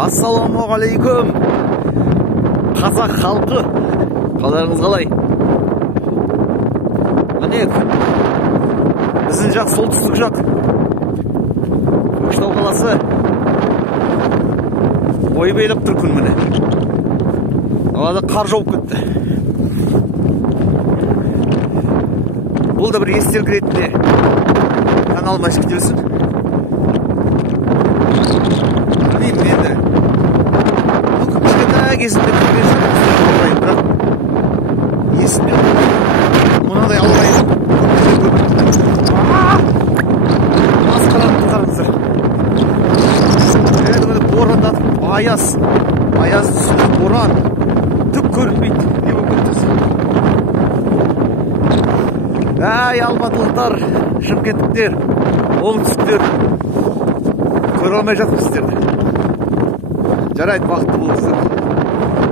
Ассалаумағалейкум қазақ халқы, қаларыңыз қалай? Міне біздің жақ солтүстік жақ Көкшетау қаласы ойбайлап тұр күн. Міне ауада қар жауып кетті. Бұл да бір естелік ретінде каналыма ашып кете берсін. Білмеймін енді кішкентай кезімде көрген жоқпын, бірақ есімде мынадай алғайын масқараны қараңыздар. Борандатып аяз үстінде боран түк көрінбейді. Не болып кетті? Әй алматылықтар, шымкенттіктер, оңтүстіктер, көре алмай жатыр сіздерді. Жарайды, бақытты болыңыздар.